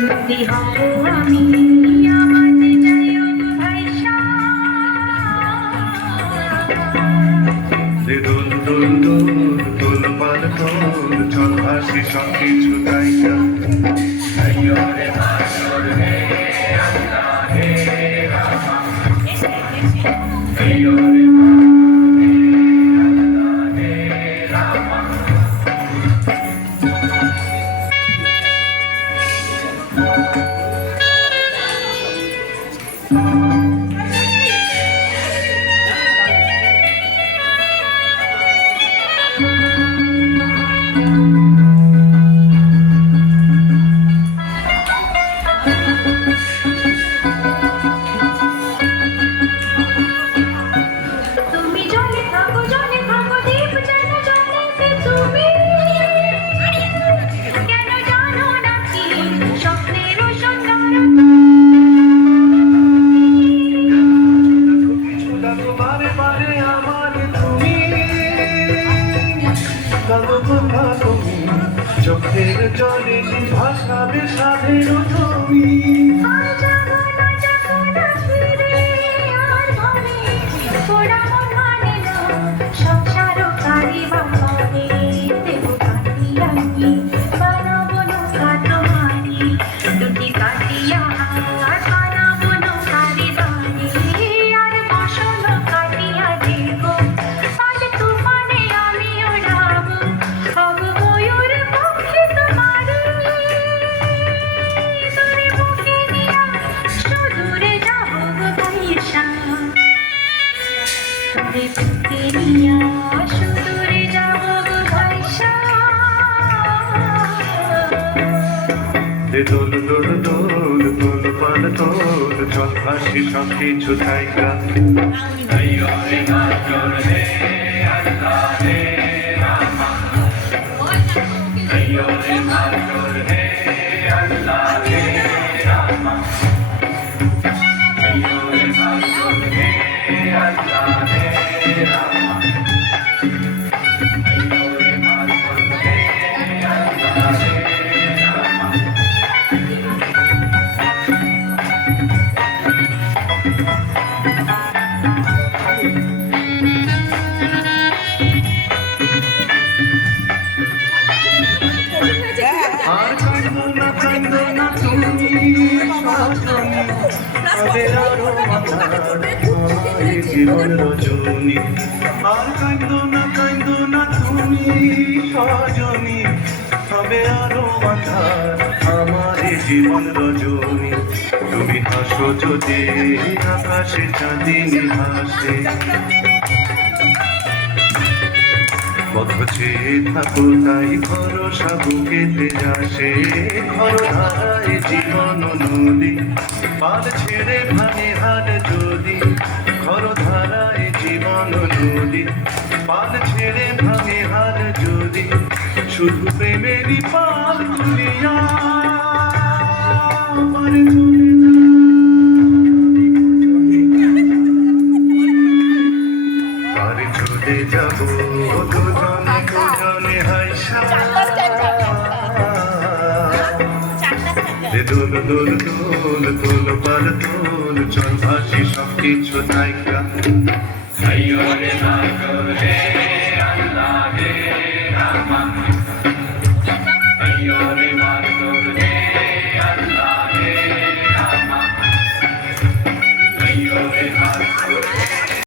নদী হব আমি আমাতে যাইও গো ভাইসা দোল দোল দোল দোল পাল দোল চল ভাসি সব কিছু তাইকা তুমি জলে থাকো দীপ যেন জ্বলেছে তুমি কেন জানো না কি স্বপ্নের ডাকো বারে বারে আমার তুমি ডাকো কথা তুমি চোখের জলে ভাসাবে সাধের তুমি আর যাবো না ফিরে আর ঘরে পোড়া মন মানে না সংসার কারিবা করে দেব কাটিয়া আমি বানাবো নৌকা তোমারি দুটি কাটিয়া আর বানাবো নৌকারি দাঁড়ি আর বসল কাটিয়া দেব আজ তোমারে আমি ওড়াবো হব ময়ূর পক্ষী তোমারি তোরে বুকে নিয়া সুদূরে যাবো গো ভাইসা তোরে বুকে নিয়া সুদূরে যাবো গো ভাইসা দোল দোল দোল দোল পাল দোল চল ভাসি সব কিছু তাইকা আর কান্দো না তুমি সজনী তবে আরো আমার জীবন রজনী আর কান্দো না তুমি সজনী তবে আরো আধার আমার জীবন রজনী তুমি হাসো যদি আকাশে চাঁদিনী হাসে পথ চেয়ে থাকো তাই ভরসা বুকেতে আসে ঘর ধারায় জীবন নদী পাল ছেড়ে ভাঙে হার যদি ঘর ধারায় জীবন নদী পাল ছেড়ে ভাঙে হার যদি শুধু প্রেমেরই পাল তুলিয়া আমারে চলে যাবো দুজনে হাইসা দোল দোল দোল দোল পাল দোল চল ভাসি সব কিছু তাইকা